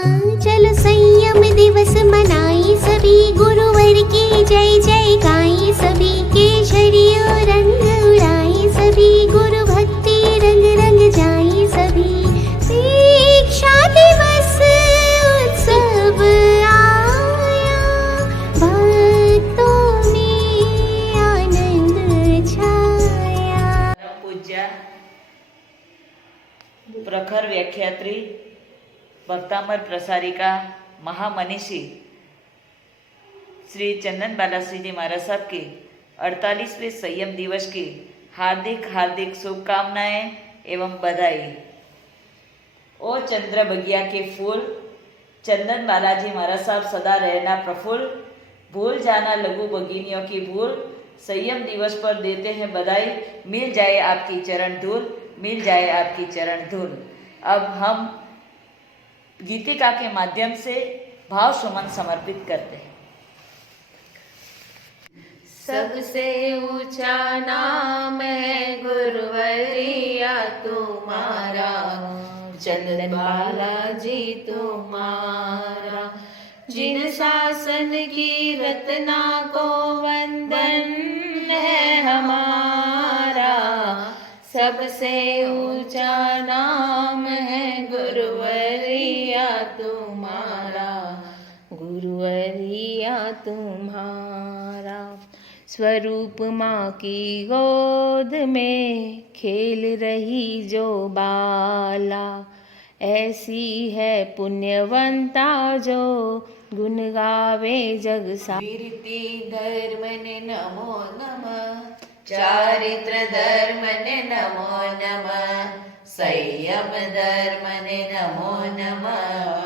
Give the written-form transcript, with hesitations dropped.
चलो संयम दिवस मनाई सभी, गुरुवर की जय जय गाई सभी, केशरियों रंग उड़ाई सभी, गुरु भक्ति रंग रंग जाई सभी। दीक्षा दिवस उत्सव आया, भक्तों में आनंद छाया। पूज्य प्रखर व्याख्यात्री भक्तामर प्रसारिका महामनीषी श्री चंदन बालाश्री जी महाराज साहब के 48वें संयम दिवस की हार्दिक हार्दिक शुभकामनाएं एवं बधाई। ओ चंद्र बगिया के फूल, चंदन बालाजी महाराज साहब सदा रहना प्रफुल्ल, भूल जाना लघु भगिनियों की भूल, संयम दिवस पर देते हैं बधाई, मिल जाए आपकी चरण धूल, मिल जाए आपकी चरण धूल। अब हम गीतिका के माध्यम से भाव सुमन समर्पित करते हैं। सबसे ऊंचा नाम है गुरुवरिया तुम्हारा, चंदन बालाजी तुम्हारा। जिन शासन की रत्ना को वंदन है हमारा, सबसे ऊंचा नाम है गुरुवरिया तुम्हारा, गुरुवरिया तुम्हारा। स्वरूप माँ की गोद में खेल रही जो बाला, ऐसी है पुण्यवंता जो गुण गावे जग सा। कीर्ति धर्म ने नमो नमः, चारित्र धर्म ने नमो नमः, संयम धर्म ने नमो नमः,